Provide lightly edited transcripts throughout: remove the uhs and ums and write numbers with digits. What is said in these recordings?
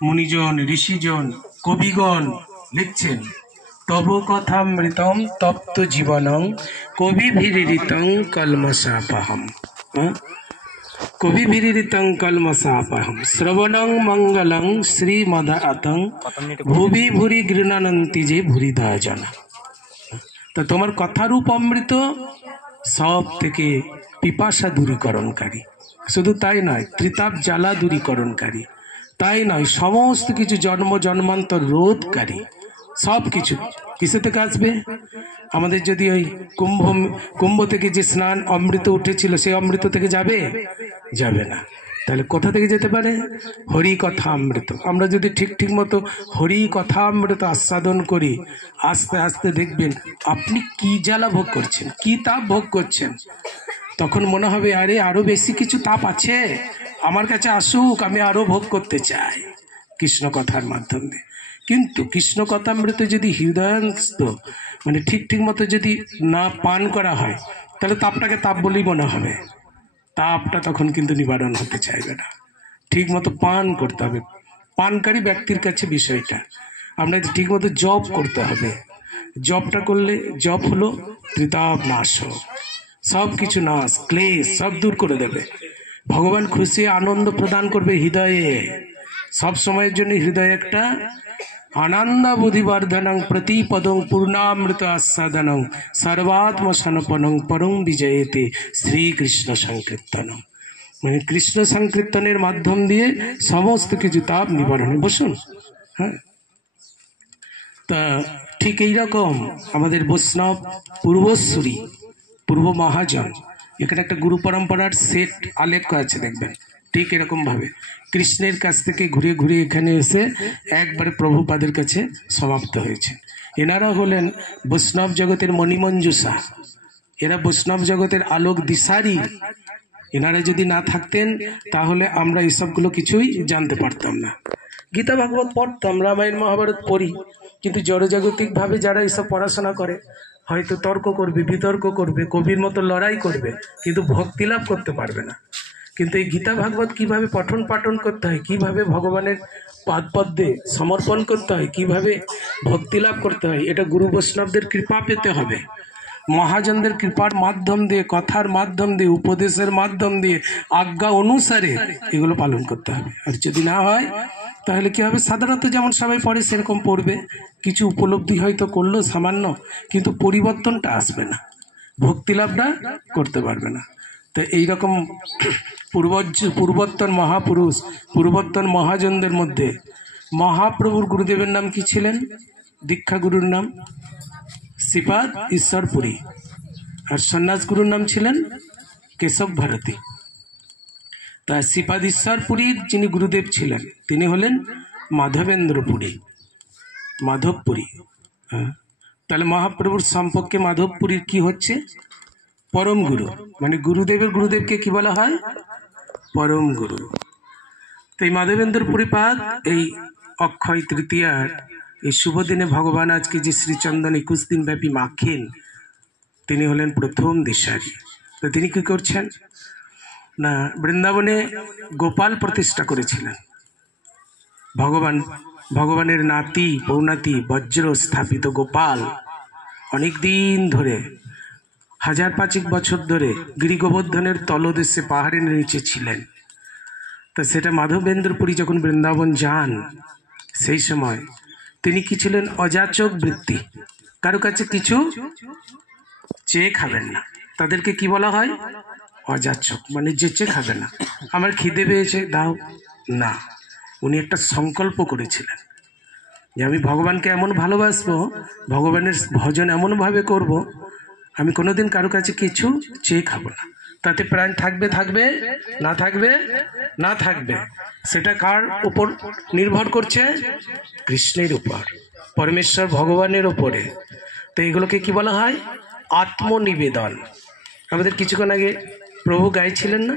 মুনিজন ঋষিজন কবিগণ লিখছেন, তব কথামৃতম তপ্ত জীবনং কবিভিরিতং কলমশাপহম। কবিভিরিতং কলমশাপহম শ্রবণং মঙ্গলং শ্রীমদাতং ভুবি ভুরি গৃণানন্তি যে ভুরিদা জনা। তো তোমার কথারূপ অমৃত সব থেকে পিপাসা দূরীকরণকারী, শুধু তাই নয় ত্রিতাপ জ্বালা দূরীকরণকারী, তাই নয় সমস্ত কিছু জন্ম জন্মান্তর রোধকারী। সব কিছু কিসে থেকে আসবে? আমাদের যদি ওই কুম্ভ থেকে যে স্নান অমৃত উঠেছিল সেই অমৃত থেকে যাবে? যাবে না। তাহলে কোথা থেকে যেতে পারে? হরি কথা অমৃত। আমরা যদি ঠিক মতো হরি কথা অমৃত আস্বাদন করি, আস্তে আস্তে দেখবেন আপনি কি জ্বালা ভোগ করছেন, কি তাপ ভোগ করছেন। তখন মনে হবে আরে আরো বেশি কিছু তাপ আছে, আমার কাছে আসুক, আমি আরো ভোগ করতে চাই কৃষ্ণ কথার মাধ্যমে। কিন্তু কৃষ্ণ কথামৃত যদি হৃদয়স্থ মানে ঠিক মতো যদি না পান করা হয়, তাহলে তাপটাকে তাপ বলেই মনে হবে, তাপটা তখন কিন্তু নিবারণ হতে চাইবে না। ঠিক মতো পান করতে হবে, পানকারী ব্যক্তির কাছে বিষয়টা। আমরা ঠিক মতো জপ করতে হবে, জপটা করলে জপ হলো ত্রিতাপ নাশ, সব কিছু নাশ, ক্লেশ সব দূর করে দেবে। ভগবান খুশি আনন্দ প্রদান করবে হৃদয়ে, সব সময়ের জন্য হৃদয়ে একটা আনন্দ বুদ্ধিবর্ধনং প্রতিপদং পূর্ণামৃত আস্বাদনং সর্বাত্ম সমর্পণং পরং বিজয়েতে শ্রীকৃষ্ণ সংকীর্তনম। মানে কৃষ্ণ সংকীর্তনের মাধ্যম দিয়ে সমস্ত কিছু তাপ নিবারণ। বসুন। হ্যাঁ, তা ঠিক এইরকম আমাদের বৈষ্ণব পূর্বসূরি পূর্ব মহাজন, এখানে একটা গুরু পরম্পরার সেট আলেখ্য আছে দেখবেন। ঠিক এরকম ভাবে কৃষ্ণের কাছ থেকে ঘুরে ঘুরে এখানে এসে একবারে প্রভুপাদের কাছে সমাপ্ত হয়েছে। এনারা হলেন বৈষ্ণব জগতের মণিমঞ্জুষা, এরা বৈষ্ণব জগতের আলোক দিশারি। এনারা যদি না থাকতেন তাহলে আমরা এসবগুলো কিছুই জানতে পারতাম না। গীতা ভাগবত পড়তাম, রামায়ণ মহাভারত পড়ি, কিন্তু জড়জাগতিকভাবে যারা এসব পড়াশোনা করে হয়তো তর্ক করবে, বিতর্ক করবে, কবির মতো লড়াই করবে, কিন্তু ভক্তি লাভ করতে পারবে না। কিন্তু এই গীতা ভাগবত কিভাবে পঠন পাঠন করতে হয়, কিভাবে ভগবানের পাদপদ্মে সমর্পণ করতে হয়, কিভাবে ভক্তি লাভ করতে হয়, এটা গুরু বৈষ্ণবদের কৃপা পেতে হবে। মহাজনদের কৃপার মাধ্যম দিয়ে, কথার মাধ্যম দিয়ে, উপদেশের মাধ্যম দিয়ে, আজ্ঞা অনুসারে এগুলো পালন করতে হবে। আর যদি না হয় তাহলে কি হবে? সাধারণত যেমন সবাই পড়ে সেরকম পড়বে, কিছু উপলব্ধি হয়তো করলো সামান্য, কিন্তু পরিবর্তনটা আসবে না, ভক্তি লাভটা করতে পারবে না। তো এইরকম পূর্বতন মহাপুরুষ, পূর্বতন মহাজনদের মধ্যে মহাপ্রভুর গুরুদেবের নাম কি ছিলেন? দীক্ষা গুরুর নাম শ্রীপাদ ঈশ্বরপুরী, আর সন্ন্যাস গুরুর নাম ছিলেন কেশব ভারতী। তা শ্রীপাদ ঈশ্বরপুরীর যিনি গুরুদেব ছিলেন তিনি হলেন মাধবেন্দ্রপুরী, মাধবপুরী। তাহলে মহাপ্রভুর সম্পর্কে মাধবপুরীর কি হচ্ছে? পরম গুরু। মানে গুরুদেবের গুরুদেবকে কি বলা হয়? পরম গুরু। তো এই মাধবেন্দ্রপুরী পাদ এই অক্ষয় তৃতীয়ার এই শুভ দিনে ভগবান আজকে যে শ্রীচন্দন 21 দিন ব্যাপী মাখেন, তিনি হলেন প্রথম দিশারি। তো তিনি কি করছেন না, বৃন্দাবনে গোপাল প্রতিষ্ঠা করেছিলেন। ভগবানের নাতি পৌনাতি বজ্র স্থাপিত গোপাল অনেক দিন ধরে, 1000-5 বছর ধরে গিরিগোবর্ধনের তলদেশে পাহাড়ের নিচে ছিলেন। তো সেটা মাধবেন্দ্রপুরী যখন বৃন্দাবন যান, সেই সময় তিনি কি ছিলেন? অযাচক বৃত্তি, কারো কাছে কিছু চেয়ে খাবেন না, তাদেরকে কি বলা হয়? অযাচক। মানে যেচে খাবে না, আমার খিদে পেয়েছে দাও না। উনি একটা সংকল্প করেছিলেন যে আমি ভগবানকে এমন ভালোবাসবো, ভগবানের ভজন এমনভাবে করব, আমি কোনোদিন কারো কাছে কিছু চেয়ে খাবো না। তাতে প্রাণ থাকবে থাকবে, না থাকবে না থাকবে। সেটা কার উপর নির্ভর করছে? কৃষ্ণের উপর, পরমেশ্বর ভগবানের উপরে। তো এগুলোকে কি বলা হয়? আত্মনিবেদন। আমাদের কিছুক্ষণ আগে প্রভু গাইছিলেন না,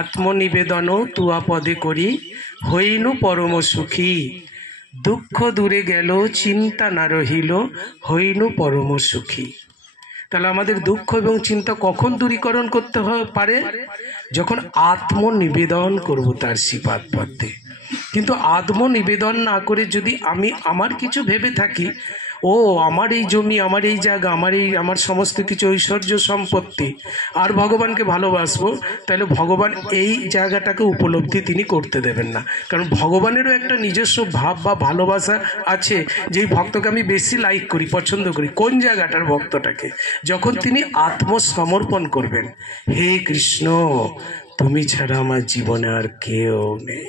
আত্মনিবেদন তুয়া পদে করি হইনু পরম সুখী, দুঃখ দূরে গেল চিন্তা না রহিল হইনু পরম সুখী। তাহলে আমাদের দুঃখ এবং চিন্তা কখন দূরীকরণ করতে পারে? যখন আত্মনিবেদন করব তার শ্রীপাদ পদ্মে। কিন্তু আত্মনিবেদন না করে যদি আমি আমার কিছু ভেবে থাকি, ও আমার এই জমি, আমার এই জায়গা, আমার সমস্ত কিছু ঐশ্বর্য সম্পত্তি, আর ভগবানকে ভালোবাসবো, তাহলে ভগবান এই জায়গাটাকে উপলব্ধি তিনি করতে দেবেন না। কারণ ভগবানেরও একটা নিজস্ব ভাব বা ভালোবাসা আছে, যেই ভক্তকে আমি বেশি লাইক করি, পছন্দ করি। কোন জায়গাটার ভক্তটাকে? যখন তিনি আত্মসমর্পণ করবেন, হে কৃষ্ণ তুমি ছাড়া আমার জীবনে আর কেউ নেই।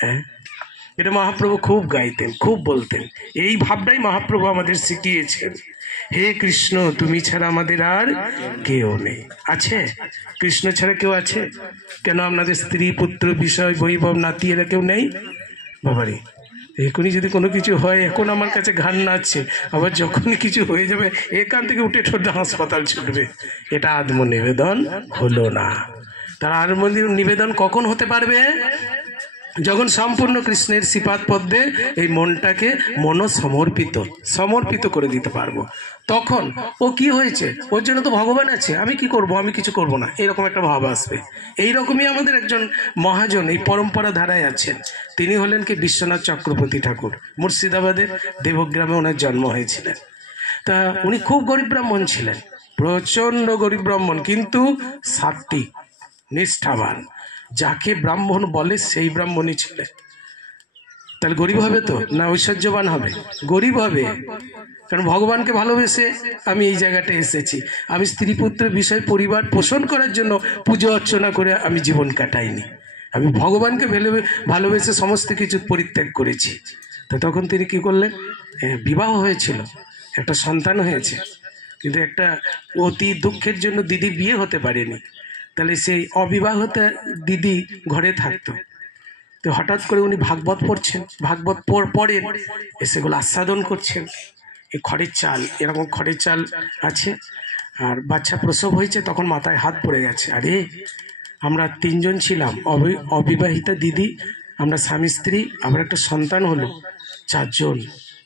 হ্যাঁ, এটা মহাপ্রভু খুব গাইতেন, খুব বলতেন। এই ভাবটাই মহাপ্রভু আমাদের শিখিয়েছেন, হে কৃষ্ণ তুমি ছাড়া আমাদের আর কেউ নেই। আছে কৃষ্ণ ছাড়া কেউ আছে? কেন আপনাদের স্ত্রী, পুত্র, বিষয়, বৈভব, নাতি এরা কেউ নেই? বাবারে, এখনই যদি কোনো কিছু হয়, এখন আমার কাছে ঘান নাচছে, আবার যখনই কিছু হয়ে যাবে এখান থেকে উঠে ঠোঁটে হাসপাতাল ছুটবে। এটা আত্মনিবেদন হলো না। তার আত্মনিবেদন কখন হতে পারবে? যখন সম্পূর্ণ কৃষ্ণের শ্রীপাদ পদ্মে এই মনটাকে সমর্পিত করে দিতে পারবো। তখন ও কি হয়েছে, ওর জন্য তো ভগবান আছে, আমি কি করব, আমি কিছু করব না, এরকম একটা ভাব আসবে। এইরকমই আমাদের একজন মহাজন এই পরম্পরা ধারায় আছেন। তিনি হলেন কি বিশ্বনাথ চক্রবর্তী ঠাকুর। মুর্শিদাবাদের দেবগ্রামে ওনার জন্ম হয়েছিলেন। তা উনি খুব গরিব ব্রাহ্মণ ছিলেন, প্রচণ্ড গরিব ব্রাহ্মণ, কিন্তু সাত্বিক, নিষ্ঠাবান। যাকে ব্রাহ্মণ বলে সেই ব্রাহ্মণই ছিলেন। তাহলে গরিব হবে তো না ঐশ্বর্যবান হবে? গরিব হবে। কারণ ভগবানকে ভালোবেসে আমি এই জায়গাটায় এসেছি। আমি স্ত্রী, পুত্র, বিষয়, পরিবার পোষণ করার জন্য পুজো অর্চনা করে আমি জীবন কাটাইনি। আমি ভগবানকে ভালোবেসে সমস্ত কিছু পরিত্যাগ করেছি। তো তখন তিনি কি করলেন? বিবাহ হয়েছিল, একটা সন্তান হয়েছে, কিন্তু একটা অতি দুঃখের জন্য দিদির বিয়ে হতে পারেনি। তাহলে সেই অবিবাহিতা দিদি ঘরে থাকতো। তো হঠাৎ করে উনি ভাগবত পড়ছেন, ভাগবত পড়েন, সেগুলো আস্বাদন করছেন। এই খড়ের চাল, এরকম খড়ের চাল আছে, আর বাচ্চা প্রসব হয়েছে, তখন মাথায় হাত পড়ে গেছে। আরে আমরা তিনজন ছিলাম, অবিবাহিতা দিদি, আমরা স্বামী স্ত্রী, আমার একটা সন্তান হলো, চারজন,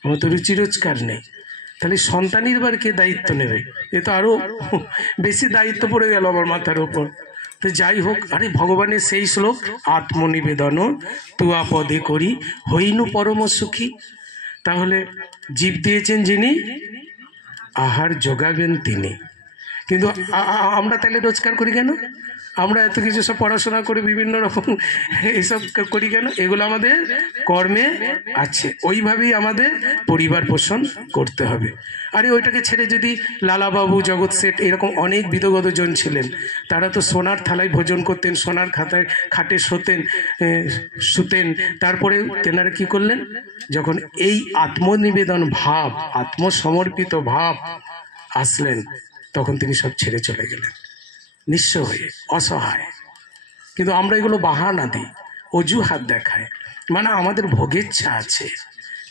আমার তো রুচি রোজগার নেই। তাহলে সন্তানের বার কে দায়িত্ব নেবে? এ তো আরো বেশি দায়িত্ব পড়ে গেল আমার মাথার ওপর। তো যাই হোক, আরে ভগবানের সেই শ্লোক, আত্মনিবেদন তুয়া পদে করি হইনু পরম সুখী। তাহলে জীব দিয়েছেন যিনি, আহার যোগাবেন তিনি। কিন্তু আমরা তাহলে রোজগার করি কেন? আমরা এত কিছু সব পড়াশোনা করে বিভিন্ন রকম এইসব করি কেন? এগুলো আমাদের কর্মে আছে, ওইভাবেই আমাদের পরিবার পোষণ করতে হবে। আরে ওইটাকে ছেড়ে যদি লালাবাবু, জগৎ শেঠ, এরকম অনেক বিধগত জন ছিলেন, তারা তো সোনার থালায় ভোজন করতেন, সোনার খাটে শুতেন। তারপরে তেনারা কি করলেন? যখন এই আত্মনিবেদন ভাব, আত্মসমর্পিত ভাব আসলেন, তখন তিনি সব ছেড়ে চলে গেলেন, নিঃস্ব হয়ে, অসহায়। কিন্তু আমরা এগুলো বাহানা দিই, অজুহাত দেখায়, মানে আমাদের ভোগেচ্ছা আছে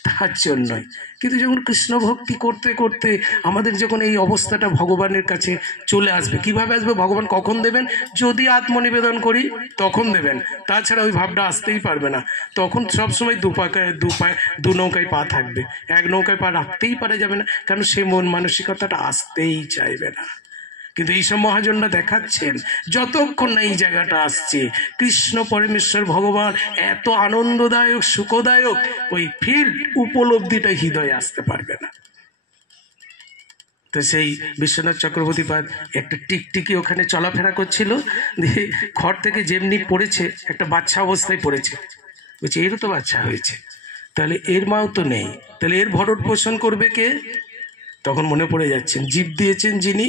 তার জন্যই। কিন্তু যখন কৃষ্ণ ভক্তি করতে করতে আমাদের যখন এই অবস্থাটা ভগবানের কাছে চলে আসবে, কিভাবে আসবে? ভগবান কখন দেবেন? যদি আত্মনিবেদন করি তখন দেবেন, তাছাড়া ওই ভাবটা আসতেই পারবে না। তখন সবসময় দু নৌকায় পা থাকবে, এক নৌকায় পা রাখতেই পারা যাবে না, কারণ সে মন মানসিকতাটা আসতেই চাইবে না। কিন্তু এইসব মহাজনরা দেখাচ্ছেন, যতক্ষণ না এই জায়গাটা আসছে, কৃষ্ণ পরমেশ্বর ভগবান এত আনন্দদায়ক, সুখদায়ক, ওই ফিল্ড উপলব্ধিটা হৃদয়ে আসতে পারবে না। তো সেই বিশ্বনাথ চক্রবর্তী পাদ একটা টিকটিকি ওখানে চলাফেরা করছিল, দিয়ে ঘর থেকে যেমনি পড়েছে, একটা বাচ্চা অবস্থায় পড়েছে। বলছে এরও তো বাচ্চা হয়েছে, তাহলে এর মাও তো নেই, তাহলে এর ভরণ পোষণ করবে কে? তখন মনে পড়ে যাচ্ছেন, জীব দিয়েছেন যিনি,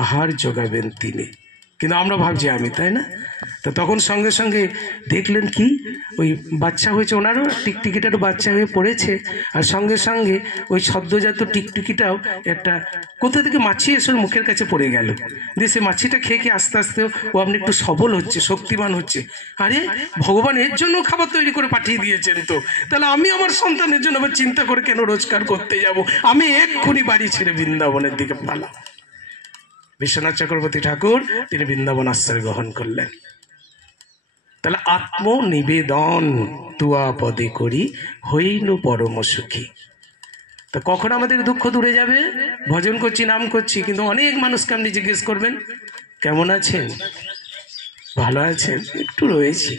আহার যোগাবেন তিনি। কিন্তু আমরা ভাবছি আমি, তাই না? তো তখন সঙ্গে সঙ্গে দেখলেন কি, ওই বাচ্চা হয়েছে, ওনারও টিকটিকিটারও বাচ্চা হয়ে পড়েছে, আর সঙ্গে সঙ্গে ওই সদ্যজাত টিকটিকিটাও একটা কোথা থেকে মাছি এসে মুখের কাছে পড়ে গেল। দিয়ে সে মাছিটা খেয়ে আস্তে আস্তে ও আপনি একটু সবল হচ্ছে, শক্তিমান হচ্ছে। আরে ভগবান এর জন্য খাবার তৈরি করে পাঠিয়ে দিয়েছেন, তো তাহলে আমি আমার সন্তানের জন্য আবার চিন্তা করে কেন রোজগার করতে যাব? আমি এক্ষুনি বাড়ি ছেড়ে বৃন্দাবনের দিকে পালাম। বিশ্বনাথ চক্রবর্তী ঠাকুর তিনি বৃন্দাবন আশ্রয় গ্রহণ করলেন। তাহলে আত্মনিবেদন তুয়া পদে করি হইনু পরম সুখী। তো কখন আমাদের দুঃখ দূরে যাবে? ভজন করছি, নাম করছি, কিন্তু অনেক মানুষকে আপনি জিজ্ঞেস করবেন কেমন আছেন, ভালো আছেন? একটু রয়েছি,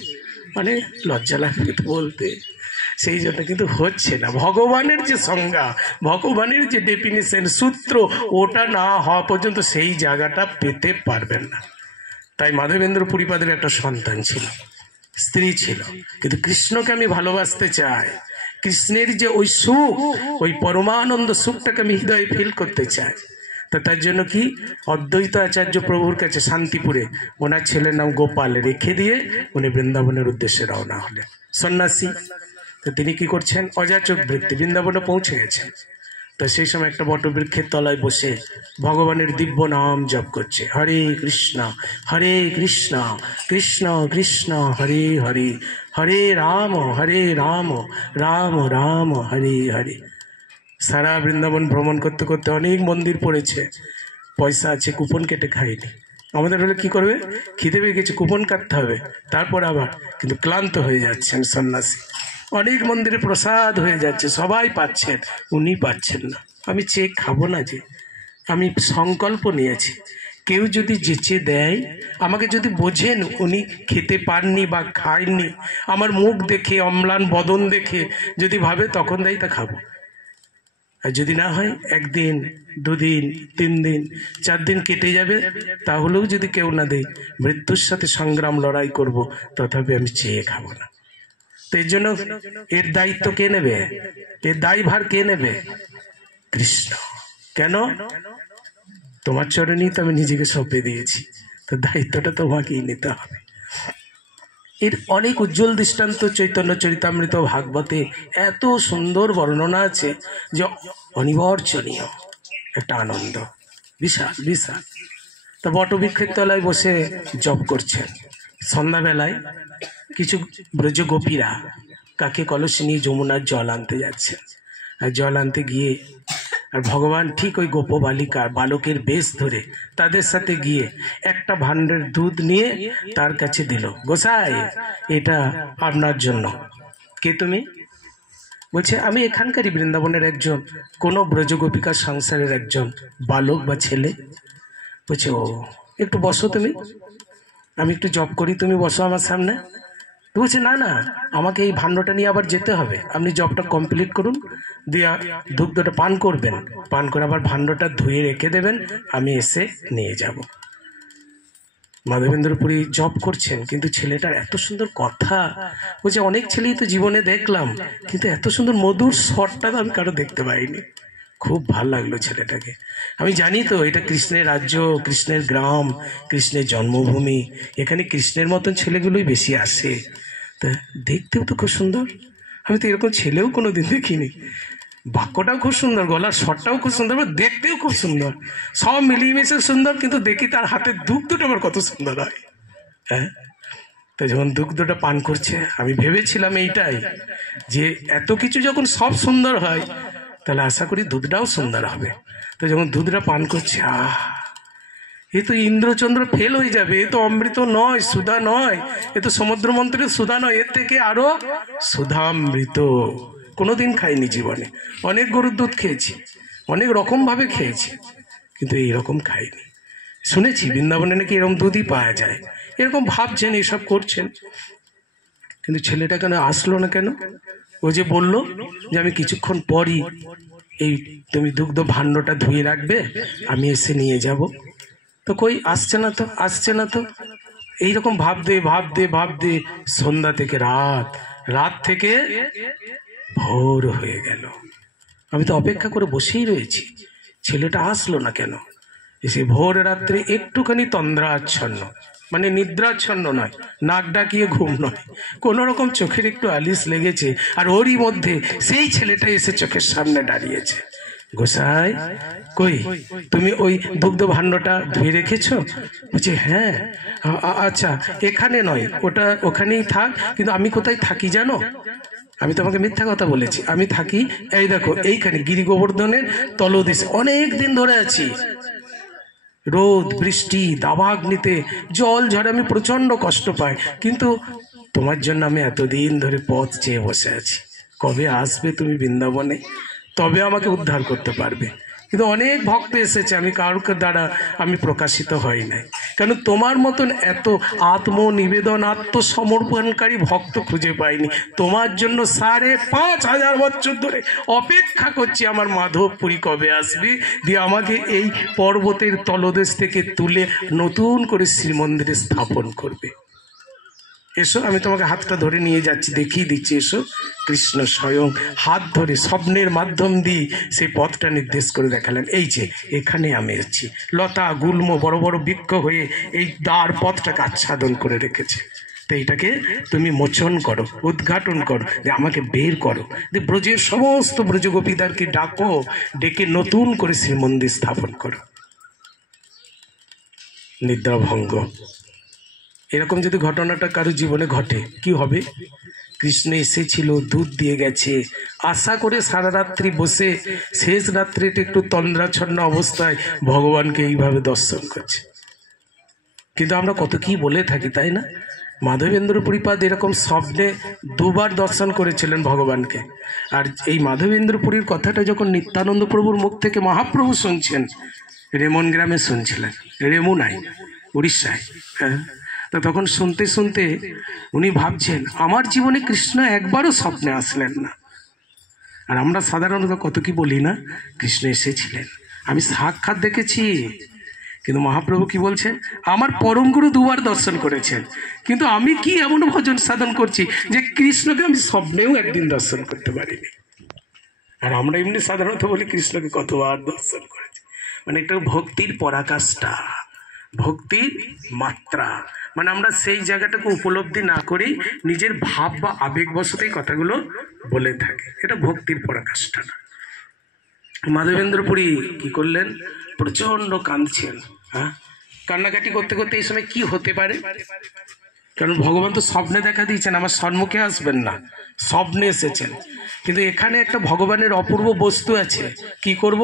মানে লজ্জা লাগে তো বলতে, সেই জন্য কিন্তু হচ্ছে না। ভগবানের যে সংজ্ঞা, ভগবানের যে ডেফিনিশন সূত্র, ওটা না হওয়া পর্যন্ত সেই জায়গাটা পেতে পারবেন না। তাই মাধবেন্দ্র পুরীপাদের একটা সন্তান ছিল, স্ত্রী ছিল, কিন্তু কৃষ্ণকে আমি ভালোবাসতে চাই, কৃষ্ণের যে ওই সুখ, ওই পরমানন্দ সুখটাকে আমি হৃদয়ে ফিল করতে চাই। তো তার জন্য কি অদ্বৈত আচার্য প্রভুর কাছে শান্তিপুরে ওনার ছেলের নাম গোপাল রেখে দিয়ে উনি বৃন্দাবনের উদ্দেশ্যে রওনা হলেন, সন্ন্যাসী। তো তিনি কি করছেন, অযাচক বৃত্তি, বৃন্দাবনে পৌঁছে গেছেন। তো সেই সময় একটা বটবৃক্ষের তলায় বসে ভগবানের দিব্য নাম জপ করছে, হরে কৃষ্ণ কৃষ্ণ কৃষ্ণ হরে হরে, হরে রাম রাম রাম হরে হরে। সারা বৃন্দাবন ভ্রমণ করতে করতে অনেক মন্দির পড়েছে, পয়সা আছে, কুপন কেটে খায়নি। আমাদের হলে কি করবে, খিদে পেয়ে গেছে, কুপন কাটতে হবে, তারপর আবার, কিন্তু ক্লান্ত হয়ে যাচ্ছেন সন্ন্যাসী। অনেক মন্দিরে প্রসাদ হয়ে যাচ্ছে, সবাই পাচ্ছেন, উনি পাচ্ছেন না। আমি চেয়ে খাবো না, যে আমি সংকল্প নিয়েছি, কেউ যদি যেচে দেয়, আমাকে যদি বোঝেন উনি খেতে পাননি বা খায়নি, আমার মুখ দেখে, অম্লান বদন দেখে যদি ভাবে তখন দেয়, তা খাবো। আর যদি না হয়, একদিন, দুদিন, 3 দিন, 4 দিন কেটে যাবে, তাহলেও যদি কেউ না দেয়, মৃত্যুর সাথে সংগ্রাম লড়াই করব, তথাপি আমি চেয়ে খাবো না। তো এর জন্য এর দায়িত্ব কে নেবে, এর দায়ভার কে নেবে? কৃষ্ণ। কেন? তোমার চরণেই তো আমি নিজেকে সঁপে দিয়েছি, তো দায়িত্বটা তোমাকেই নিতে হবে। এর অনেক উজ্জ্বল দৃষ্টান্ত চৈতন্য চরিতামৃত ভাগবতে এত সুন্দর বর্ণনা আছে যে অনিবার্যনীয় একটা আনন্দ, বিশাল বিশাল। তো বটবৃক্ষের তলায় বসে জপ করছেন। সন্ধ্যাবেলায় কিছু ব্রজ গোপীরা কাকে কলসি নিয়ে যমুনার জল আনতে যাচ্ছেন। আর জল আনতে গিয়ে আর ভগবান ঠিক ওই গোপ বালিকার বালকের বেশ ধরে তাদের সাথে গিয়ে একটা ভাণ্ডের দুধ নিয়ে তার কাছে দিল। গোসাই, এটা আপনার জন্য। কে তুমি? বলছে, আমি এখানকারই বৃন্দাবনের একজন, কোনো ব্রজগোপিকার সংসারের একজন বালক বা ছেলে। বলছে, ও, একটু বসো তুমি, আমি একটু জপ করি, তুমি বসো আমার সামনে। বলছে, না না, আমাকে এই ভাণ্ডটা নিয়ে আবার যেতে হবে, আপনি জবটা কমপ্লিট করুন, দিয়ে দুগ্ধটা পান করবেন, পান করে আবার ভাণ্ডটা ধুয়ে রেখে দেবেন, আমি এসে নিয়ে যাব। মাধবেন্দ্র পুরী জব করছেন, কিন্তু ছেলেটার এত সুন্দর কথা। বলছে, অনেক ছেলেই তো জীবনে দেখলাম, কিন্তু এত সুন্দর মধুর স্বরটা তো আমি কারো দেখতে পাইনি। খুব ভালো লাগলো ছেলেটাকে। আমি জানি তো এটা কৃষ্ণের রাজ্য, কৃষ্ণের গ্রাম, কৃষ্ণের জন্মভূমি, এখানে কৃষ্ণের মতন ছেলেগুলোই বেশি আসে। তা দেখতেও তো খুব সুন্দর, আমি তো এরকম ছেলেও কোনোদিন দেখিনি। বাক্যটাও খুব সুন্দর, গলার স্বরটাও খুব সুন্দর, দেখতেও খুব সুন্দর, সব মিলিয়ে মিশে সুন্দর। কিন্তু দেখি তার হাতের দুগ্ধটা আমার কত সুন্দর হয়। হ্যাঁ, তো যখন দুগ্ধটা পান করছে, আমি ভেবেছিলাম এইটাই, যে এত কিছু যখন সব সুন্দর হয়, তাহলে আশা করি দুধটাও সুন্দর হবে। তো যখন দুধটা পান করছে, এ তো ইন্দ্রচন্দ্র ফেল হয়ে যাবে, এ তো অমৃত নয়, সুধা নয়, এ তো সমুদ্র মন্ত্রের সুধা নয়, এর থেকে আরো সুধামৃত। কোনোদিন খাইনি জীবনে, অনেক গরুর দুধ খেয়েছি, অনেক রকম ভাবে খেয়েছি, কিন্তু এইরকম খাইনি। শুনেছি বৃন্দাবনে নাকি এরকম দুধই পাওয়া যায়, এরকম ভাবছেন, এসব করছেন। কিন্তু ছেলেটা কেন আসলো না? কেন? ও যে বললো যে আমি কিছুক্ষণ পরই এই তুমি দুগ্ধ ভাণ্ডটা ধুয়ে রাখবে, আমি এসে নিয়ে যাব। তো কই আসছে না তো, আসছে না তো। এইরকম ভাবতে সন্ধ্যা থেকে রাত, রাত থেকে ভোর হয়ে গেল। আমি তো অপেক্ষা করে বসেই রয়েছি, ছেলেটা আসলো না কেন। এসে ভোর রাত্রে একটুখানি তন্দ্রাচ্ছন্ন, মানে নিদ্রাচ্ছন্ন নয়, নাক ডাকিয়ে ঘুম নয়, কোনো রকম চোখের একটু আলিশ লেগেছে, আর ওরই মধ্যে সেই ছেলেটা এসে চোখের সামনে দাঁড়িয়েছে। গোসাই, কই তুমি ওই দুগ্ধ ভাণ্ডটা ধুয়ে রেখেছো? বলছে, হ্যাঁ। আচ্ছা, এখানে নয়, ওটা ওখানেই থাক, কিন্তু আমি কোথায় থাকি জানো? আমি তোমাকে মিথ্যা কথা বলেছি, আমি থাকি এই দেখো এইখানে গিরি গোবর্ধনের তলদেশে, অনেক দিন ধরে আছি। রোদ বৃষ্টি দাবাগ্নিতে জল ঝড়ে আমি প্রচন্ড কষ্ট পাই, কিন্তু তোমার জন্য আমি এতদিন ধরে পথ চেয়ে বসে আছি। কবে আসবে তুমি বৃন্দাবনে, তবে আমাকে উদ্ধার করতে পারবে। কিন্তু অনেক ভক্ত এসেছে, আমি কারোর দ্বারা আমি প্রকাশিত হই নাই। কেন তোমার মতন এত আত্মনিবেদন আত্মসমর্পণকারী ভক্ত খুঁজে পাইনি। তোমার জন্য ৫,৫০০ বছর ধরে অপেক্ষা করছি, আমার মাধবপুরী কবে আসবে, দিয়ে আমাকে এই পর্বতের তলদেশ থেকে তুলে নতুন করে শ্রীমন্দিরে স্থাপন করবে। এসো, আমি তোমাকে হাতটা ধরে নিয়ে যাচ্ছি, দেখিয়ে দিচ্ছি। এসো, কৃষ্ণ স্বয়ং হাত ধরে স্বপ্নের মাধ্যম দিয়ে সেই পথটা নির্দেশ করে দেখালেন। এই যে এখানে আমি আছি, লতা গুল্ম বড় বড় বৃক্ষ হয়ে এই দ্বার পথটাকে আচ্ছাদন করে রেখেছে। তো এইটাকে তুমি মোচন করো, উদ্ঘাটন করো, যে আমাকে বের করো, যে ব্রজের সমস্ত ব্রজগোপীদেরকে ডাকো, ডেকে নতুন করে শ্রীমন্দির স্থাপন করো। নিদ্রাভঙ্গ। এরকম যদি ঘটনাটা কারো জীবনে ঘটে কি হবে? কৃষ্ণ এসেছিল, দুধ দিয়ে গেছে, আশা করে সারা রাত্রি বসে শেষ রাত্রিতে একটু তন্দ্রাচ্ছন্ন অবস্থায় ভগবানকে এইভাবে দর্শন করছে। কিন্তু আমরা কত কি বলে থাকি, তাই না? মাধবেন্দ্র পুরীপাদ এরকম স্বপ্নে ২বার দর্শন করেছিলেন ভগবানকে। আর এই মাধবেন্দ্র পুরীর কথাটা যখন নিত্যানন্দ প্রভুর মুখ থেকে মহাপ্রভু শুনছেন, রেমন গ্রামে শুনছিলেন, রেমুনাই, উড়িষ্যায়। হ্যাঁ, তো তখন শুনতে শুনতে উনি ভাবছেন, আমার জীবনে কৃষ্ণ একবারও স্বপ্নে আসলেন না। আর আমরা সাধারণত কত কি বলি না, কৃষ্ণ এসেছিলেন, আমি সাক্ষাৎ দেখেছি। কিন্তু মহাপ্রভু কি বলছেন, আমার পরম গুরু ২বার দর্শন করেছেন, কিন্তু আমি কি এমন ভজন সাধন করছি যে কৃষ্ণকে আমি স্বপ্নেও একদিন দর্শন করতে পারিনি। আর আমরা এমনি সাধারণত বলি কৃষ্ণকে কতবার দর্শন করেছি। মানে এটা ভক্তির পরাকাষ্ঠা, ভক্তির মাত্রা। মানে আমরা সেই জায়গাটাকে উপলব্ধি না করেই নিজের ভাব বা আবেগবশতেই কথাগুলো বলে থাকি, এটা ভক্তির পরাকাষ্ঠা না। মাধবেন্দ্র পুরী কি করলেন, প্রচন্ড কাঁদছেন। হ্যাঁ, কান্নাকাটি করতে করতে এই সময় কি হতে পারে? কারণ ভগবান তো স্বপ্নে দেখা দিয়েছেন, আমার সম্মুখে আসবেন না, স্বপ্নে এসেছেন। কিন্তু এখানে একটা ভগবানের অপূর্ব বস্তু আছে। কি করব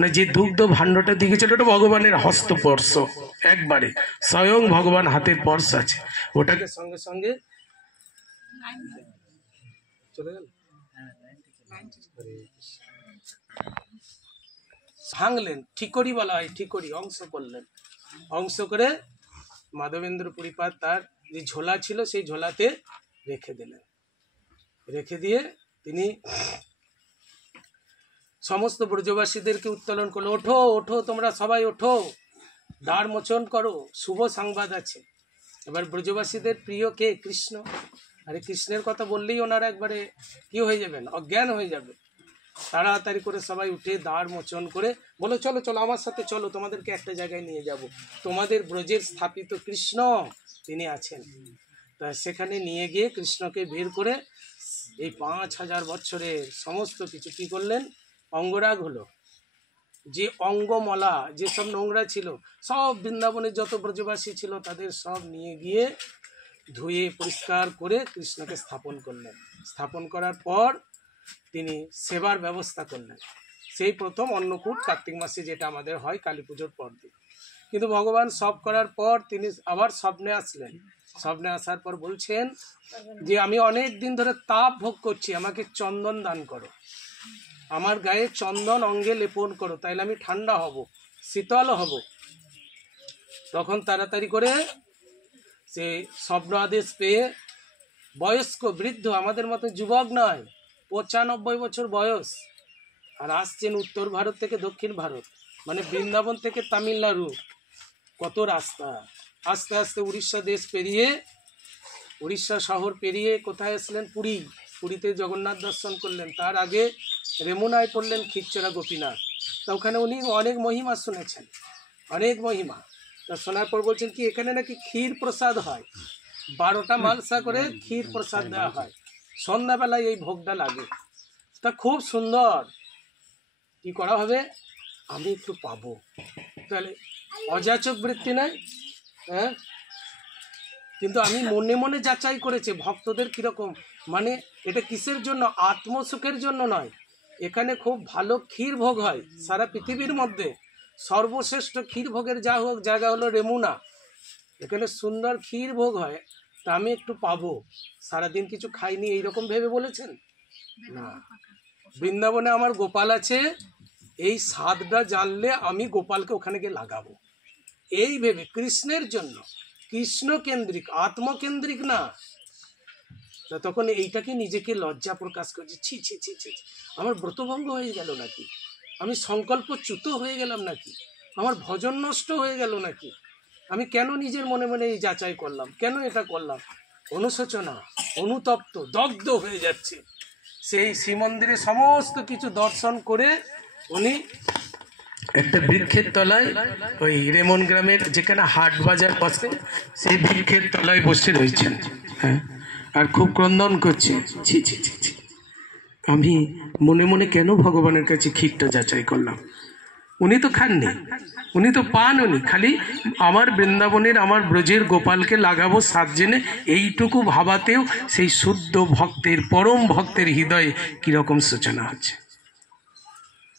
না, যে দুগ্ধ ভাণ্ডটা দিয়েছিল ওটা ভগবানের হস্তস্পর্শ, একবারে স্বয়ং ভগবান হাতের স্পর্শ আছে, ওটাকে সঙ্গে সঙ্গে চলে গেল, ভাঙলেন, ঠিকরি বলা হয়, ঠিকরি অংশ করলেন। অংশ করে মাধবেন্দ্র পুরীপাদ তার যে ঝোলা ছিল সেই ঝোলাতে রেখে দিলেন। রেখে দিয়ে তিনি সমস্ত ব্রজবাসীদেরকে উত্তোলন করলো, ওঠো ওঠো, তোমরা সবাই ওঠো, দ্বার মোচন করো, শুভ সংবাদ আছে। এবার ব্রজবাসীদের প্রিয় কে? কৃষ্ণ। আরে কৃষ্ণের কথা বললেই ওনারা একবারে কি হয়ে যাবেন, অজ্ঞান হয়ে যাবে। তাড়াতাড়ি করে সবাই উঠে দ্বার মোচন করে বলো, চলো চলো আমার সাথে চলো, তোমাদেরকে একটা জায়গায় নিয়ে যাব, তোমাদের ব্রজের স্থাপিত কৃষ্ণ তিনি আছেন। তা সেখানে নিয়ে গিয়ে কৃষ্ণকে বের করে এই ৫,০০০ বছরের সমস্ত কিছু কি করলেন, অঙ্গরাগ হলো। যে অঙ্গমলা, যেসব নোংরা ছিল সব বৃন্দাবনের যত ব্রজবাসী ছিল তাদের সব নিয়ে গিয়ে ধুয়ে পরিষ্কার করে কৃষ্ণকে স্থাপন করলেন। স্থাপন করার পর তিনি সেবার ব্যবস্থা করলেন। সেই প্রথম অন্নকূট কার্তিক মাসে, যেটা আমাদের হয় কালী পুজোর পর দিন। কিন্তু ভগবান সব করার পর তিনি আবার স্বপ্নে আসলেন। স্বপ্নে আসার পর বলছেন যে আমি অনেক দিন ধরে তাপ ভোগ করছি, আমাকে চন্দন দান করো, আমার গায়ে চন্দন অঙ্গে লেপন করো, তাইলে আমি ঠান্ডা হব, শীতল হব। তখন তাড়াতাড়ি করে সে স্বপ্ন আদেশ পেয়ে বয়স্ক বৃদ্ধ, আমাদের মতো যুবক নয়, ৯৫ বছর বয়স, আর আসছেন উত্তর ভারত থেকে দক্ষিণ ভারত, মানে বৃন্দাবন থেকে তামিলনাড়ু, কত রাস্তা। আস্তে আস্তে উড়িষ্যা দেশ পেরিয়ে, উড়িষ্যা শহর পেরিয়ে কোথায় আসলেন? পুরী। পুরীতে জগন্নাথ দর্শন করলেন। তার আগে রেমুনায় পড়লেন খিরচরা গোপীনাথ। তা ওখানে উনি অনেক মহিমা শুনেছেন, অনেক মহিমা। তা শোনার পর বলছেন কি, এখানে নাকি ক্ষীর প্রসাদ হয়, ১২টা মালসা করে ক্ষীর প্রসাদ দেওয়া হয়, সন্ধ্যাবেলায় এই ভোগটা লাগে। তা খুব সুন্দর, কি করা হবে, আমি একটু পাবো। তাহলে অযাচক বৃত্তি নাই, হ্যাঁ। কিন্তু আমি মনে মনে যাচাই করেছি ভক্তদের কিরকম, মানে এটা কিসের জন্য, আত্মসুখের জন্য নয়। এখানে খুব ভালো ক্ষীর ভোগ হয়, সারা পৃথিবীর মধ্যে সর্বশ্রেষ্ঠ ক্ষীর ভোগের যা হোক জায়গা হলো রেমুনা, এখানে সুন্দর ক্ষীর ভোগ হয়। তা আমি একটু পাবো, সারাদিন কিছু খাইনি এইরকম ভেবে বলেছেন না। বৃন্দাবনে আমার গোপাল আছে, এই স্বাদটা জানলে আমি গোপালকে ওখানে গিয়ে লাগাবো, এই ভেবে কৃষ্ণের জন্য, কৃষ্ণ কেন্দ্রিক, আত্মকেন্দ্রিক না। তখন এইটাকে নিজেকে লজ্জা প্রকাশ করছে, ছি ছি ছি ছি, আমার ব্রতভঙ্গ হয়ে গেল নাকি, আমি সংকল্পচ্যুত হয়ে গেলাম নাকি, আমার ভজন নষ্ট হয়ে গেল নাকি, আমি কেন নিজের মনে মনে এই যাচাই করলাম, কেন এটা করলাম, অনুশোচনা, অনুতপ্ত, দগ্ধ হয়ে যাচ্ছে। সেই শ্রীমন্দিরে সমস্ত কিছু দর্শন করে উনি একটা বৃক্ষের তলায়, ওই রেমন গ্রামের যেখানে হাট বাজার বসে সেই বৃক্ষের তলায় বসে রয়েছেন। হ্যাঁ, আর খুব ক্রন্দন করছে, ছি ছি ছি ছি, আমি মনে মনে কেন ভগবানের কাছে ক্ষীরটা যাচাই করলাম। উনি তো খাননি, উনি তো পান, উনি খালি আমার বৃন্দাবনের, আমার ব্রজের গোপালকে লাগাবো সাত জেনে, এইটুকু ভাবাতেও সেই শুদ্ধ ভক্তের, পরম ভক্তের হৃদয়ে কিরকম সূচনা হচ্ছে।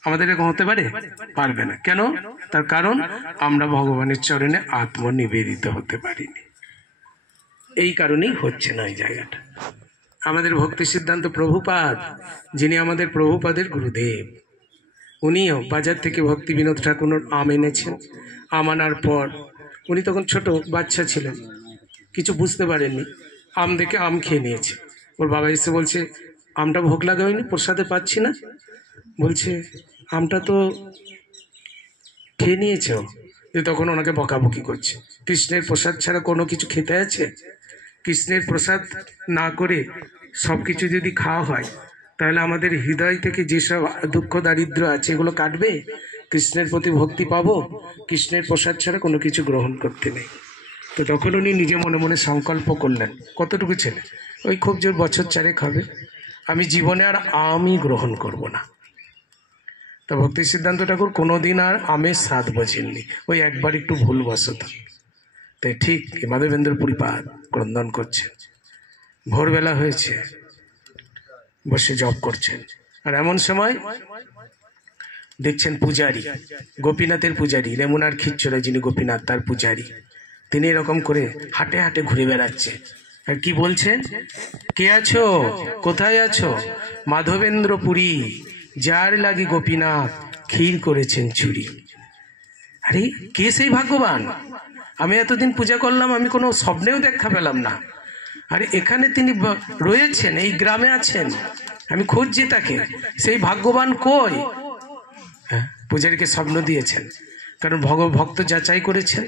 আমাদের এরকম হতে পারে? পারবে না। কেন? তার কারণ আমরা ভগবানের চরণে আত্মনিবেদিত হতে পারিনি, এই কারণেই হচ্ছে না এই জায়গাটা। আমাদের ভক্তি সিদ্ধান্ত প্রভুপাদ, যিনি আমাদের প্রভুপাদের গুরুদেব, উনিও বাজার থেকে ভক্তি বিনোদ ঠাকুর আম এনেছেন। আম আনার পর উনি তখন ছোট বাচ্চা ছিলেন, কিছু বুঝতে পারেননি, আম দেখে আম খেয়ে নিয়েছে। ওর বাবা এসে বলছে, আমটা ভোগ লাগা হয়নি, প্রসাদে পাচ্ছি না। বলছে, আমটা তো খেয়ে নিয়েছ। তখন ওনাকে বকাবকি করছে, কৃষ্ণের প্রসাদ ছাড়া কোনো কিছু খেতে আছে? কৃষ্ণের প্রসাদ না করে সব কিছু যদি খাওয়া হয়, তাহলে আমাদের হৃদয় থেকে যেসব দুঃখ দারিদ্র আছে এগুলো কাটবে, কৃষ্ণের প্রতি ভক্তি পাবো। কৃষ্ণের প্রসাদ ছাড়া কোনো কিছু গ্রহণ করতে নেই। তো তখন উনি নিজে মনে মনে সংকল্প করলেন, কতটুকু ছেলে, ওই খুব জোর বছর চারেক হবে, আমি জীবনে আর আমই গ্রহণ করব না। তা ভক্তি সিদ্ধান্ত ঠাকুর কোনোদিন আর আমের স্বাদ বোঝেননি, ওই একবার একটু ভুলবশত। তাই ঠিক মাধবেন্দ্র পুরীপাদ ক্রন্দন করছেন, ভোরবেলা হয়েছে, বসে জপ করছেন। আর এমন সময় দেখছেন পূজারী, গোপীনাথের পূজারী, রেমুনার খিচ্চরে যিনি গোপীনাথ, তার পূজারী, তিনি এরকম করে হাটে হাটে ঘুরে বেড়াচ্ছে। আর কি বলছেন, কে আছো, কোথায় আছো? মাধবেন্দ্র পুরী, যার লাগি গোপীনাথ ক্ষীর করেছেন চুরি। আরে কে সেই ভাগ্যবান? আমি এতদিন পূজা করলাম, আমি কোনো স্বপ্নেও দেখা পেলাম না। আরে এখানে তিনি রয়েছেন, এই গ্রামে আছেন, আমি খুঁজছি তাকে, সেই ভাগ্যবান কই? পূজারীকে স্বপ্ন দিয়েছেন, কারণ ভক্ত যাচাই করেছেন।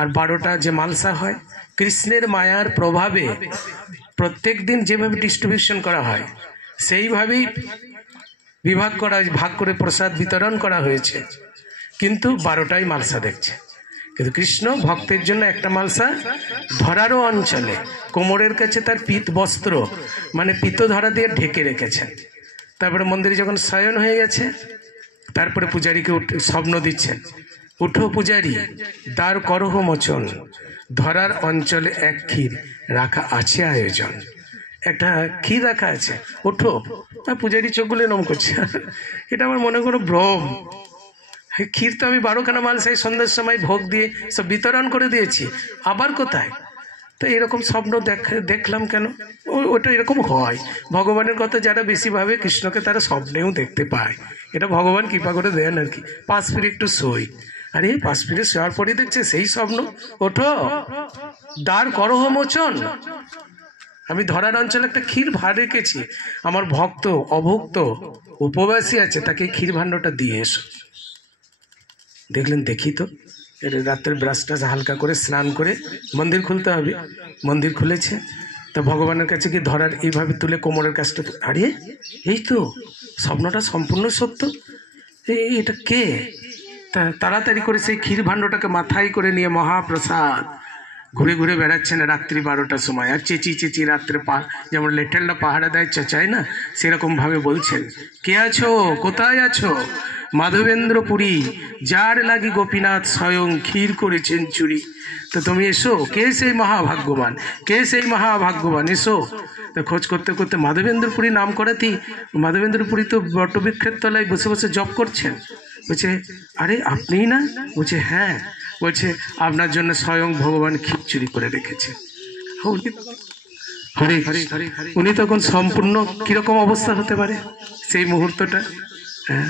আর 12টা যে মালসা হয়, কৃষ্ণের মায়ার প্রভাবে প্রত্যেক দিন যেভাবে ডিস্ট্রিবিউশন করা হয় সেইভাবেই ভাগ করে প্রসাদ বিতরণ করা হয়েছে, কিন্তু 12টাই মালসা দেখছে। কিন্তু কৃষ্ণ ভক্তের জন্য একটা মালসা ধরারও অঞ্চলে কোমরের কাছে তার পিত বস্ত্র, মানে পিত ধরা দিয়ে ঢেকে রেখেছেন। তারপরে মন্দিরে যখন শয়ন হয়ে গেছে, তারপরে পূজারীকে স্বপ্ন দিচ্ছেন, উঠো পূজারী, দ্বার করহ মোচন, ধরার অঞ্চলে এক ক্ষীর রাখা আছে আয়োজন। একটা ক্ষীর রাখা আছে, ওঠো। পূজারী চোখগুলো নম করছে, এটা আমার মনে কোনো ভ্রম। ক্ষীর তো আমি 12খানা মালসাই সন্ধ্যার সময় ভোগ দিয়ে সব বিতরণ করে দিয়েছি, আবার কোথায়? তো এরকম স্বপ্ন দেখলাম কেন? ওটা এরকম হয়, ভগবানের কথা যারা বেশি ভাবে কৃষ্ণকে তারা স্বপ্নেও দেখতে পায়, এটা ভগবান কৃপা করে দেন আর কি। পাশ ফিরে একটু শোই, আরে পাশ ফিরে শোয়ার পরে দেখছে সেই স্বপ্ন, ওঠো দ্বার করহ মোচন, আমি ধরার অঞ্চলে একটা ক্ষীর ভার রেখেছি, আমার ভক্ত অভুক্ত উপবাসী আছে, তাকে ক্ষীর ভাণ্ডটা দিয়ে এসো। দেখলেন, দেখি তো, রাত্রের ব্রাশটা হালকা করে স্নান করে মন্দির খুলতে হবে, মন্দির খুলেছে। তো ভগবানের কাছে কি ধরার এইভাবে তুলে কোমরের কাছটা, আরে এই তো স্বপ্নটা সম্পূর্ণ সত্য, এটা কে? তাড়াতাড়ি করে সেই ক্ষীর ভাণ্ডটাকে মাথায় করে নিয়ে মহাপ্রসাদ ঘুরে ঘুরে বেড়াচ্ছেন রাত্রি 12টার সময়। আর চেঁচি চেঁচি রাত্রে যেমন লেটেলটা পাহারা দেয় চেঁচায় না, সেরকম ভাবে বলছেন, কে আছো, কোথায় আছো? মাধবেন্দ্র পুরী, যার লাগি গোপীনাথ স্বয়ং ক্ষীর করেছেন চুরি। তো তুমি এসো, কে সেই মহাভাগ্যবান, কে সেই মহাভাগ্যবান, এসো। তো খোঁজ করতে করতে মাধবেন্দ্র পুরী নাম করাতেই, মাধবেন্দ্র পুরী তো বটবৃক্ষের তলায় বসে বসে জপ করছেন। বলছে, আরে আপনিই না? বলছে, হ্যাঁ। বলছে, আপনার জন্য স্বয়ং ভগবান ক্ষীর চুরি করে রেখেছে। উনি তখন সম্পূর্ণ কিরকম অবস্থা হতে পারে সেই মুহূর্তটা? হ্যাঁ,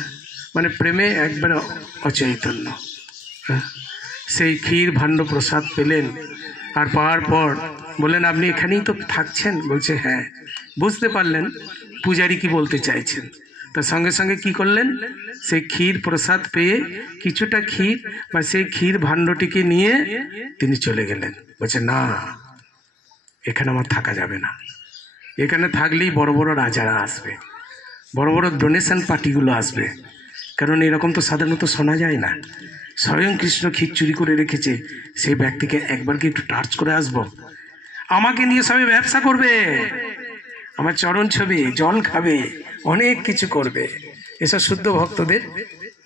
মানে প্রেমে একবারে অচৈতন্য। সেই ক্ষীর ভাণ্ড প্রসাদ পেলেন, আর পাওয়ার পর বললেন আপনি এখানেই তো থাকছেন? বলছে হ্যাঁ। বুঝতে পারলেন পূজারি কি বলতে চাইছেন, তার সঙ্গে সঙ্গে কি করলেন, সেই ক্ষীর প্রসাদ পেয়ে কিছুটা ক্ষীর বা সেই ক্ষীর ভাণ্ডটিকে নিয়ে তিনি চলে গেলেন। বলছে না, এখানে আমার থাকা যাবে না, এখানে থাকলেই বড় বড় রাজারা আসবে, বড় বড় ডোনেশন পার্টিগুলো আসবে, কারণ এরকম তো সাধারণত শোনা যায় না। স্বয়ং কৃষ্ণ ক্ষীর চুরি করে রেখেছে, সেই ব্যক্তিকে একবার কি একটু টাচ করে আসবো? আমাকে নিয়ে সবাই ব্যবসা করবে, আমার চরণ ছবি, জল খাবে, অনেক কিছু করবে। এসব শুদ্ধ ভক্তদের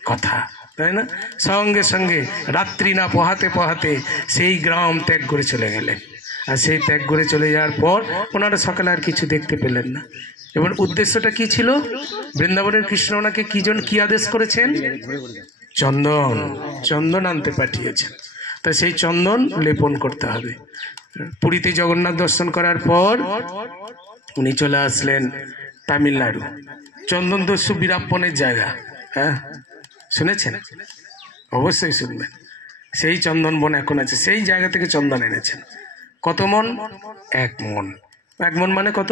কথা, তাই না? সঙ্গে সঙ্গে রাত্রি না পোহাতে পোহাতে সেই গ্রাম ত্যাগ করে চলে গেলেন। আর সেই ত্যাগ করে চলে যাওয়ার পর ওনারা সকালে আর কিছু দেখতে পেলেন না। এবং উদ্দেশ্যটা কি ছিল? বৃন্দাবনের কৃষ্ণ ওনাকে কি আদেশ করেছেন? চন্দন, চন্দন আনতে পাঠিয়েছেন। তা সেই চন্দন লেপন করতে হবে। পুরীতে জগন্নাথ দর্শন করার পর উনি চলে আসলেন তামিলনাড়ু। চন্দন দস্যু বীরাপ্পনের জায়গা, হ্যাঁ শুনেছেন? অবশ্যই শুনবেন। সেই চন্দন বন এখন আছে, সেই জায়গা থেকে চন্দন এনেছেন। কত মন? 1 মন। 1 মন মানে কত?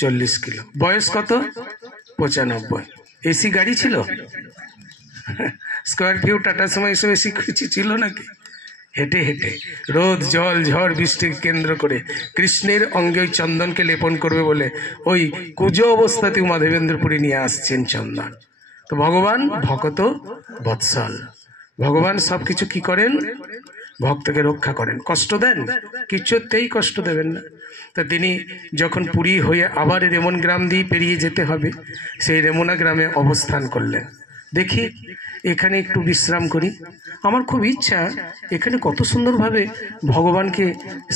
40 কিলো। বয়স কত? 95। এসি গাড়ি ছিল? স্করপিও, টাটা সুমো এসব এসি কিছু ছিল নাকি? হেঁটে হেঁটে রোদ জল ঝড় বৃষ্টিকে কেন্দ্র করে কৃষ্ণের অঙ্গে ওই চন্দনকে লেপন করবে বলে ওই কুজো অবস্থাতেও মাধবেন্দ্রপুরী নিয়ে আসছেন চন্দন। তো ভগবান ভকত বৎসল, ভগবান সবকিছু কি করেন? ভক্তকে রক্ষা করেন। কষ্ট দেন? কিছুতেই কষ্ট দেবেন না। তা তিনি যখন পুরী হয়ে আবার রেমন গ্রাম দিয়ে পেরিয়ে যেতে হবে, সেই রেমনা গ্রামে অবস্থান করলেন। দেখি এখানে একটু বিশ্রাম করি, আমার খুব ইচ্ছা এখানে কত সুন্দরভাবে ভগবানকে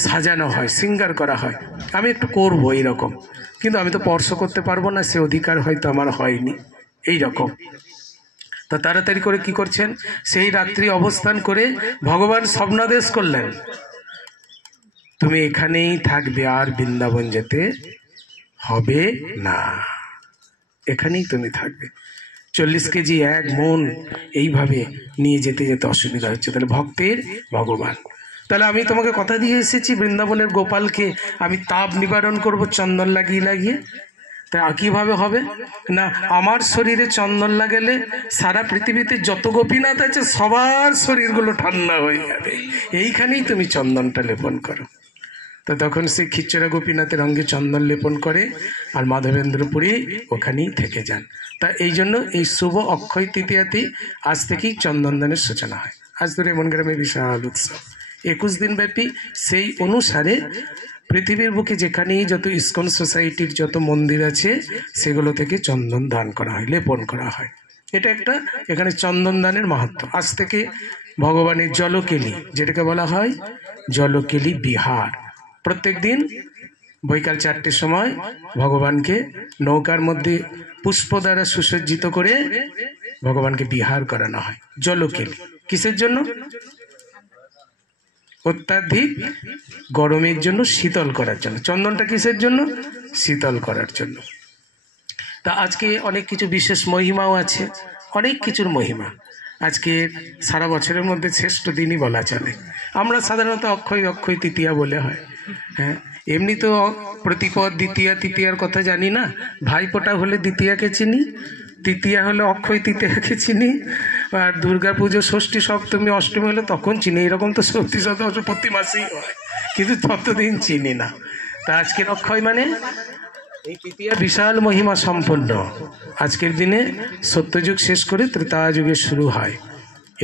সাজানো হয়, শৃঙ্গার করা হয়, আমি একটু করবো এইরকম, কিন্তু আমি তো স্পর্শ করতে পারবো না, সে অধিকার হয়তো আমার হয়নি এই রকম। তা তাড়াতাড়ি করে কি করছেন, সেই রাত্রি অবস্থান করে ভগবান স্বপ্নাদেশ করলেন, তুমি এখানেই থাকবে, আর বৃন্দাবন যেতে হবে না, এখানেই তুমি থাকবে। 40 কেজি 1 মন এইভাবে নিয়ে যেতে যেতে অসুবিধা হচ্ছে। তাহলে ভক্তের ভগবান। তাহলে আমি তোমাকে কথা দিয়ে এসেছি, বৃন্দাবনের গোপালকে আমি তাপ নিবারণ করব চন্দন লাগিয়ে লাগিয়ে। তা কিভাবে হবে না, আমার শরীরে চন্দন লাগালে সারা পৃথিবীতে যত গোপীনাথ আছে সবার শরীরগুলো ঠান্ডা হয়ে যাবে, এইখানেই তুমি চন্দনটা লেপন করো। তো তখন সেই খিচড়া গোপীনাথের অঙ্গে চন্দন লেপন করে, আর মাধবেন্দ্রপুরী ওখানেই থেকে যান। তা এই জন্য এই শুভ অক্ষয় তৃতীয়াতেই আজ থেকেই চন্দনদানের সূচনা হয়। আজ ধরে এমন গ্রামে বিশাল উৎসব 21 দিন ব্যাপী। সেই অনুসারে পৃথিবীর বুকে যেখানেই যত ইস্কন সোসাইটির যত মন্দির আছে সেগুলো থেকে চন্দন দান করা হয়, লেপন করা হয়। এটা একটা এখানে চন্দন দানের মাহাত্ম্য। আজ থেকে ভগবানের জলকেলি, যেটাকে বলা হয় জলকেলি বিহার, প্রত্যেক দিন বৈকাল 4টের সময় ভগবানকে নৌকার মধ্যে পুষ্প দ্বারা সুসজ্জিত করে ভগবানকে বিহার করানো হয়। জলকেলি কিসের জন্য? অত্যাধিক গরমের জন্য, শীতল করার জন্য। চন্দনটা কিসের জন্য? শীতল করার জন্য। তা আজকে অনেক কিছু বিশেষ মহিমাও আছে, অনেক কিছুর মহিমা। আজকে সারা বছরের মধ্যে শ্রেষ্ঠ দিনই বলা চলে। আমরা সাধারণত অক্ষয় তৃতীয়া বলে হয়, হ্যাঁ। এমনি তো প্রতিপদ দ্বিতীয়া তৃতীয়ার কথা জানি না, ভাইফোঁটা হলে দ্বিতীয়াকে চিনি, তৃতীয়া হলে অক্ষয় তৃতীয়াকে চিনি, আর দুর্গা পুজো ষষ্ঠী সপ্তমী অষ্টমী হলে তখন চিনি। এরকম তো সত্যি সত্যি প্রতি মাসেই হয়, কিন্তু ততদিন চিনি না। তা আজকের অক্ষয় মানে এই তৃতীয়া বিশাল মহিমা সম্পন্ন। আজকের দিনে সত্যযুগ শেষ করে ত্রেতা যুগে শুরু হয়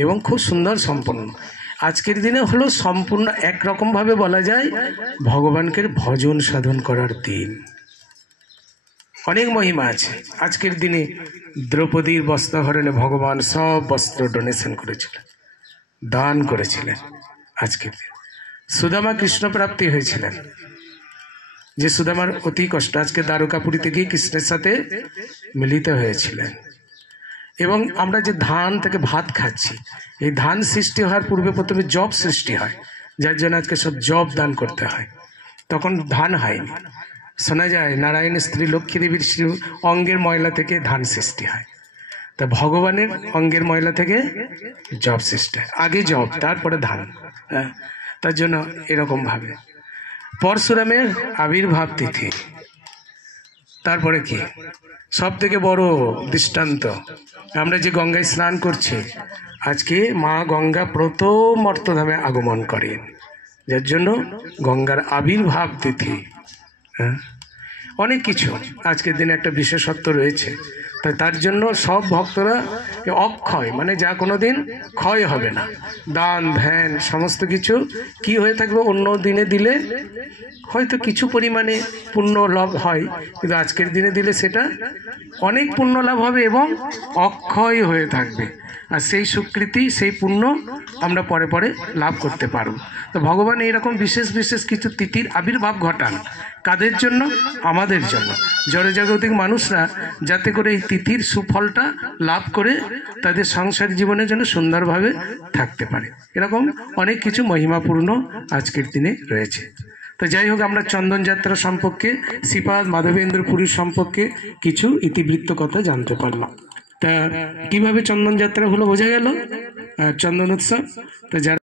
এবং খুব সুন্দর সম্পন্ন। আজকের দিনে হলো সম্পূর্ণ একরকমভাবে বলা যায় ভগবানকে ভজন সাধন করার দিন। অনেক মহিমা আছে। আজকের দিনে দ্রৌপদীর বস্ত্রহরণে ভগবান সব বস্ত্র ডোনেশন করেছিলেন, দান করেছিলেন। আজকের দিন সুদামা কৃষ্ণ প্রাপ্তি হয়েছিলেন, যে সুদামার অতি কষ্ট, আজকে দ্বারকাপুরীতে গিয়ে কৃষ্ণের সাথে মিলিত হয়েছিলেন। এবং আমরা যে ধান থেকে ভাত খাচ্ছি, এই ধান সৃষ্টি হওয়ার পূর্বে প্রথমে জব সৃষ্টি হয়, যার জন্য আজকে সব জব দান করতে হয়। তখন ধান হয়নি। শোনা যায় নারায়ণের স্ত্রী লক্ষ্মী দেবীর অঙ্গের ময়লা থেকে ধান সৃষ্টি হয়। তা ভগবানের অঙ্গের ময়লা থেকে জব সৃষ্টি, আগে জব তারপরে ধান। হ্যাঁ, তার জন্য এরকম ভাবে পরশুরামের আবির্ভাব তিথি। তারপরে কি সব থেকে বড় দৃষ্টান্ত, আমরা যে গঙ্গায় স্নান করছি, আজকে মা গঙ্গা প্রথম অর্থধামে আগমন করেন, যার জন্য গঙ্গার আবির্ভাব তিথি। হ্যাঁ, অনেক কিছু আজকের দিনে একটা বিশেষত্ব রয়েছে। তাই তার জন্য সব ভক্তরা অক্ষয়, মানে যা কোনো দিন ক্ষয় হবে না, দান ধ্যান সমস্ত কিছু কি হয়ে থাকবে, অন্য দিনে দিলে হয়তো কিছু পরিমাণে পুণ্য লাভ হয়, কিন্তু আজকের দিনে দিলে সেটা অনেক পুণ্য লাভ হবে এবং অক্ষয় হয়ে থাকবে। আর সেই স্বীকৃতি, সেই পুণ্য আমরা পরে পরে লাভ করতে পারব। তো ভগবান এইরকম বিশেষ বিশেষ কিছু তিথির আবির্ভাব ঘটান, কাদের জন্য? আমাদের জন্য, জড়জাগতিক মানুষরা যাতে করে এই তিথির সুফলটা লাভ করে তাদের সংসার জীবনের জন্য সুন্দরভাবে থাকতে পারে। এরকম অনেক কিছু মহিমাপূর্ণ আজকের দিনে রয়েছে। তো যাই হোক, আমরা চন্দন যাত্রা সম্পর্কে, শ্রীপাদ মাধবেন্দ্র পুরীর সম্পর্কে কিছু ইতিবৃত্ত কথা জানতে পারলাম। তা কিভাবে চন্দন যাত্রা হলো বোঝা গেল, চন্দন উৎসব। তো যারা